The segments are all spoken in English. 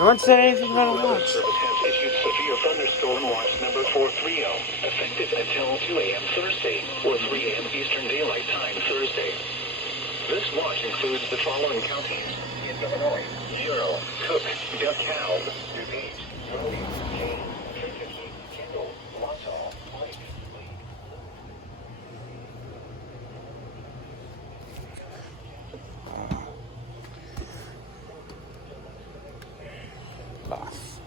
No one said anything about a Weather watch. Service has issued severe thunderstorm watch number 430, effective until 2 a.m. Thursday or 3 a.m. Eastern Daylight Time Thursday. This watch includes the following counties: in Illinois: Ural, Cook, DeKalb, DuPage, Raleigh, Kane, Kankakee, Kendall, Wausau, Lake, Lee. Boss.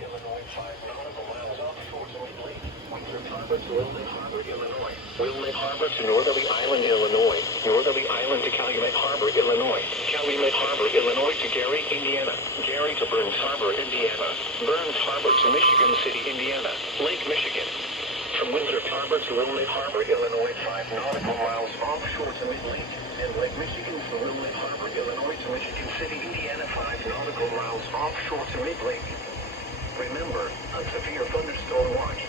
Illinois, 5 nautical miles offshore to Lake. Windsor Harbor to Wilmette Harbor, Illinois. Wilmette Harbor to Northerly Island, Illinois. Northerly Island to Calumet Harbor, Illinois. Calumet Harbor, Illinois to Gary, Indiana. Gary to Burns Harbor, Indiana. Burns Harbor to Michigan City, Indiana. Lake Michigan. From Windsor Harbor to Wilmette Harbor, Illinois, 5 nautical miles offshore to Mid-Lake. And Lake Michigan to Wilmette Harbor, Illinois to Michigan City, Indiana, 5 nautical miles offshore to Mid-Lake. Remember, a severe thunderstorm watch